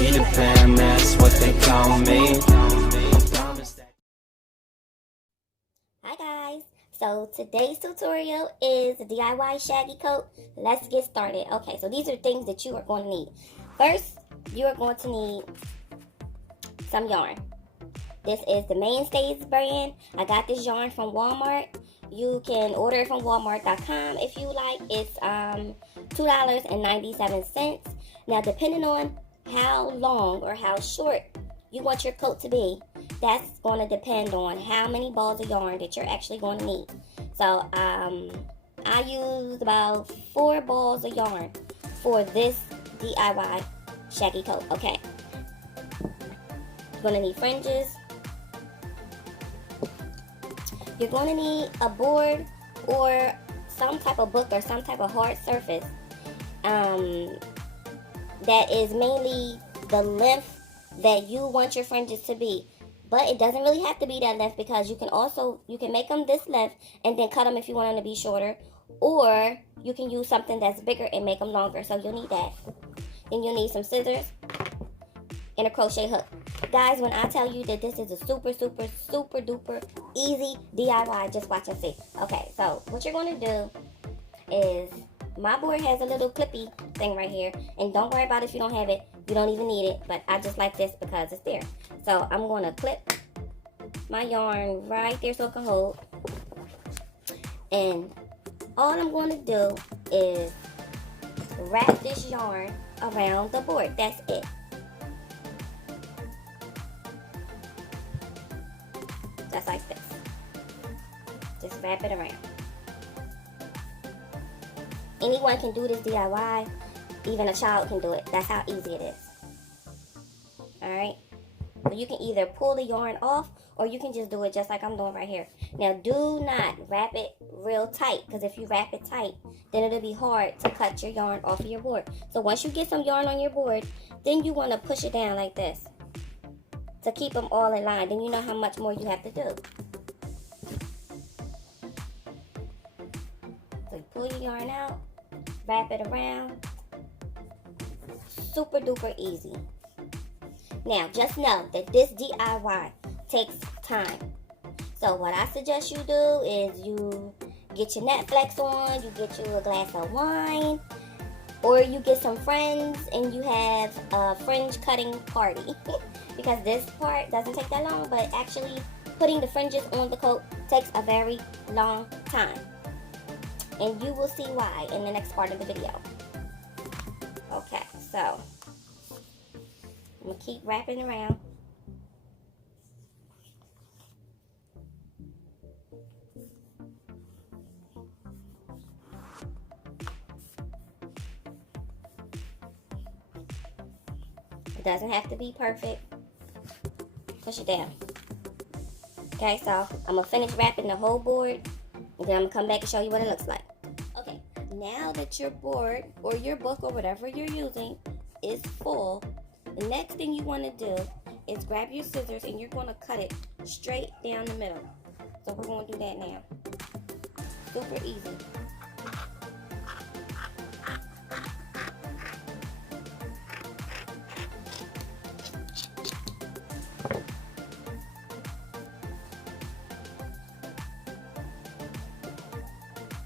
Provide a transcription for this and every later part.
Peter Pan, that's what they call me. Hi guys, so today's tutorial is DIY Shaggy Coat. Let's get started. Okay, so these are things that you are going to need. First, you are going to need some yarn. This is the Mainstays brand. I got this yarn from Walmart. You can order it from walmart.com if you like. It's $2.97. Now, depending on how long or how short you want your coat to be, that's going to depend on how many balls of yarn that you're actually going to need. So I used about 4 balls of yarn for this DIY Shaggy Coat. Okay, you're going to need fringes. You're going to need a board or some type of book or some type of hard surface that is mainly the length that you want your fringes to be. But it doesn't really have to be that length, because you can make them this length and then cut them if you want them to be shorter, or you can use something that's bigger and make them longer. So you'll need that. Then you'll need some scissors and a crochet hook. Guys, when I tell you that this is a super duper easy DIY, just watch and see. Okay, so what you're going to do is, my board has a little clippy thing right here, and don't worry about if you don't have it. You don't even need it, but I just like this because it's there. So I'm going to clip my yarn right there so it can hold. And all I'm going to do is wrap this yarn around the board. That's it. Just like this. Just wrap it around. Anyone can do this DIY. Even a child can do it. That's how easy it is. Alright? So you can either pull the yarn off, or you can just do it just like I'm doing right here. Now, do not wrap it real tight, because if you wrap it tight, then it'll be hard to cut your yarn off of your board. So once you get some yarn on your board, then you want to push it down like this to keep them all in line. Then you know how much more you have to do. So you pull your yarn out, wrap it around. Super duper easy. Now, just know that this DIY takes time. So what I suggest you do is you get your Netflix on, you get you a glass of wine, or you get some friends and you have a fringe cutting party. Because this part doesn't take that long, but actually putting the fringes on the coat takes a very long time. And you will see why in the next part of the video. Okay, so I'm going to keep wrapping around. It doesn't have to be perfect. Push it down. Okay, so I'm going to finish wrapping the whole board, and then I'm going to come back and show you what it looks like. Okay, now that your board or your book or whatever you're using is full, the next thing you want to do is grab your scissors and you're going to cut it straight down the middle. So we're going to do that now. Super easy.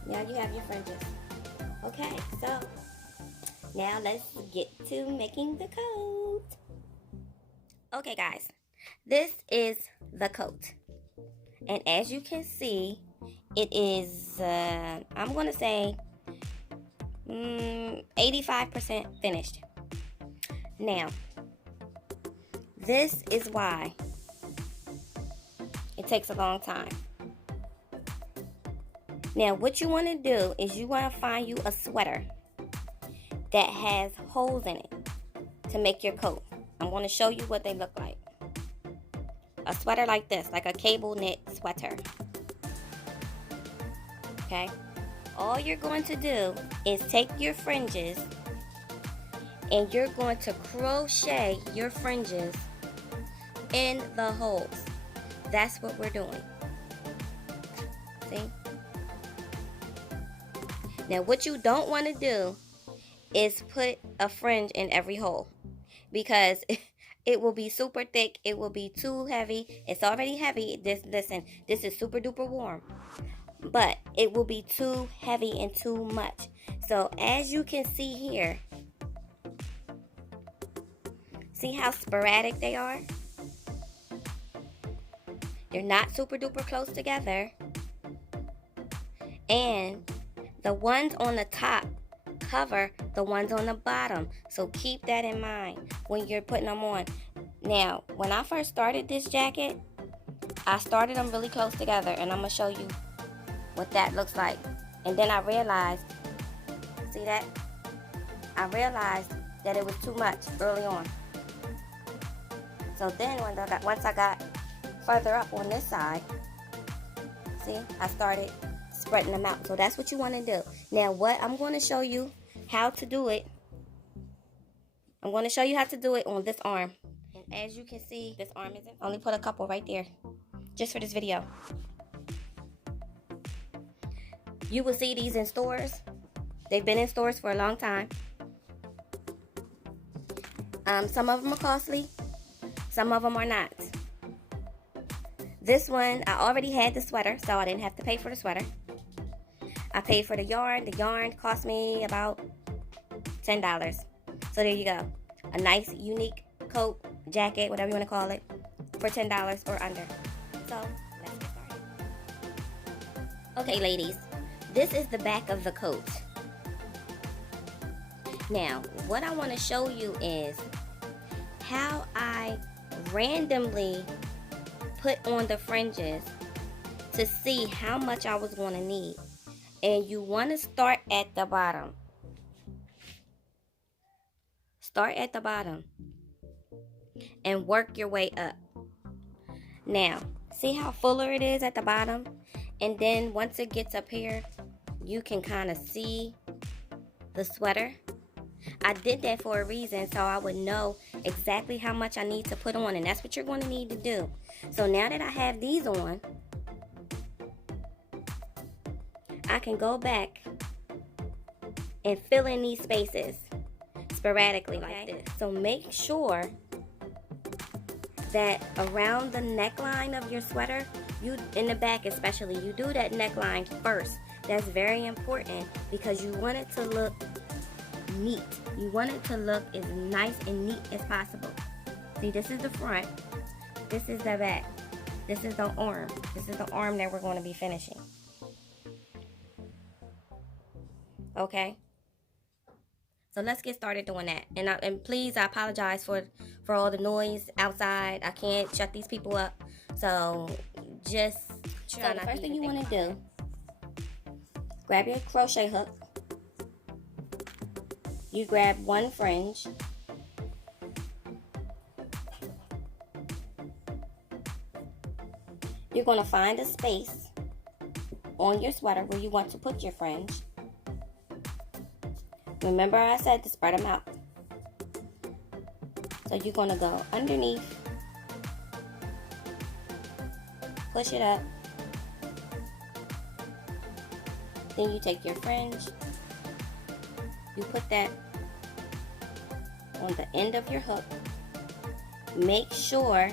Now you have your fringes. Okay, so now let's get to making the coat. Okay guys, this is the coat. And as you can see, it is, I'm going to say 85% finished. Now, this is why it takes a long time. Now, what you want to do is you want to find you a sweater that has holes in it to make your coat. I'm going to show you what they look like. A sweater like this, like a cable knit sweater. Okay? All you're going to do is take your fringes and you're going to crochet your fringes in the holes. That's what we're doing. See? Now what you don't want to do is put a fringe in every hole. because it will be super thick. It will be too heavy. It's already heavy. Listen, this is super duper warm, but it will be too heavy and too much. So as you can see here, see how sporadic they are? They're not super duper close together. And the ones on the top cover the ones on the bottom. So keep that in mind when you're putting them on. Now, when I first started this jacket, I started them really close together, and I'm going to show you what that looks like. And then I realized, see that? I realized that it was too much early on. So then once I got further up on this side, see, I started spreading them out. So that's what you want to do. Now what I'm going to show you how to do it. I'm going to show you how to do it on this arm. And as you can see, this arm isn't. Only put a couple right there, just for this video. You will see these in stores. They've been in stores for a long time. Some of them are costly. Some of them are not. This one, I already had the sweater, so I didn't have to pay for the sweater. I paid for the yarn. The yarn cost me about $10. So there you go. A nice, unique coat, jacket, whatever you want to call it, for $10 or under. So, let's get started. Okay, ladies. This is the back of the coat. Now, what I want to show you is how I randomly put on the fringes to see how much I was going to need. And you want to start at the bottom. Start at the bottom and work your way up. Now, see how fuller it is at the bottom? And then once it gets up here, you can kind of see the sweater. I did that for a reason, so I would know exactly how much I need to put on, and that's what you're going to need to do. So now that I have these on, I can go back and fill in these spaces sporadically like this. So make sure that around the neckline of your sweater, you in the back especially, you do that neckline first. That's very important because you want it to look neat. You want it to look as nice and neat as possible. See, this is the front. This is the back. This is the arm. This is the arm that we're going to be finishing. Okay? So let's get started doing that. And please, I apologize for all the noise outside. I can't shut these people up. So just try not to. So the first thing you want to do, grab your crochet hook. You grab one fringe. You're going to find a space on your sweater where you want to put your fringe. Remember I said to spread them out. So you're going to go underneath, push it up, then you take your fringe, you put that on the end of your hook. Make sure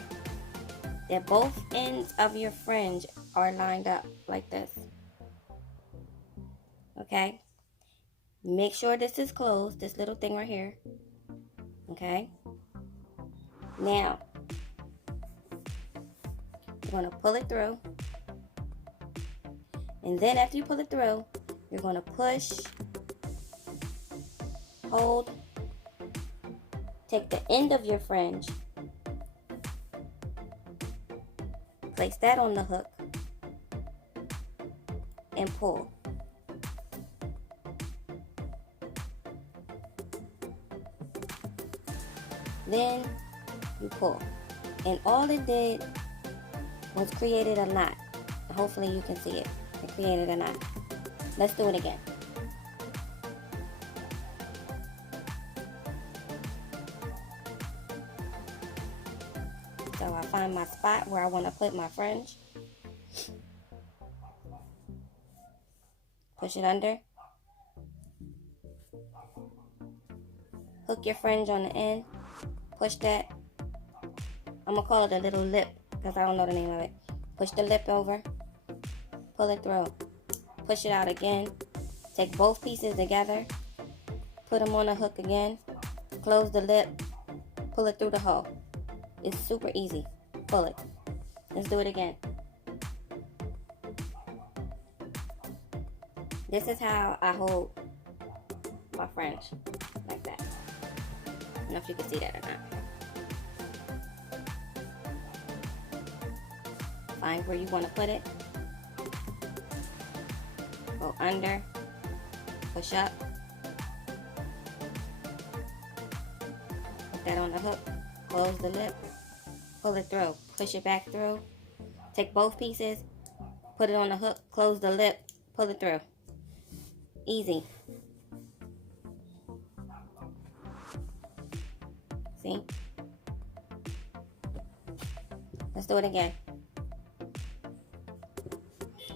that both ends of your fringe are lined up like this. Okay? Make sure this is closed, this little thing right here. Okay? Now, you're going to pull it through. And then after you pull it through, you're going to push, hold, take the end of your fringe, place that on the hook, and pull. Then you pull. And all it did was created a knot. Hopefully you can see it. It created a knot. Let's do it again. So I find my spot where I want to put my fringe. Push it under. Hook your fringe on the end. push that. I'm going to call it a little lip because I don't know the name of it. Push the lip over. Pull it through. Push it out again. Take both pieces together. Put them on the hook again. Close the lip. Pull it through the hole. It's super easy. Pull it. Let's do it again. This is how I hold my French. Like that. I don't know if you can see that or not. Find where you want to put it. Go under. Push up. Put that on the hook. Close the lip. Pull it through. Push it back through. Take both pieces. Put it on the hook. Close the lip. Pull it through. Easy. See? Let's do it again.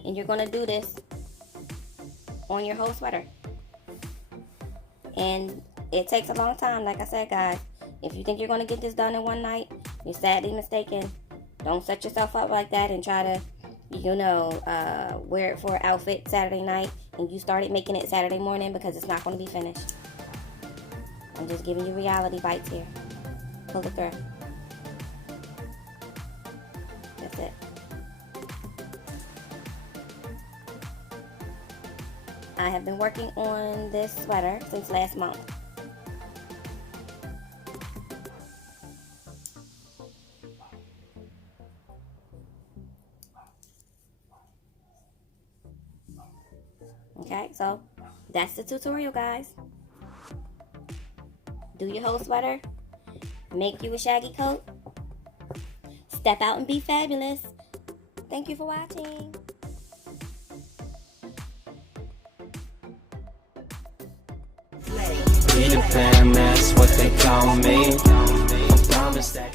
And you're going to do this on your whole sweater. And it takes a long time, like I said, guys. If you think you're going to get this done in one night, you're sadly mistaken. Don't set yourself up like that and try to, wear it for an outfit Saturday night and you started making it Saturday morning, because it's not going to be finished. I'm just giving you reality bites here. Pull it through. That's it. I have been working on this sweater since last month. Okay, so that's the tutorial, guys. Do your whole sweater. Make you a shaggy coat. Step out and be fabulous. Thank you for watching. Peter Pan, that's what they call me. I promise that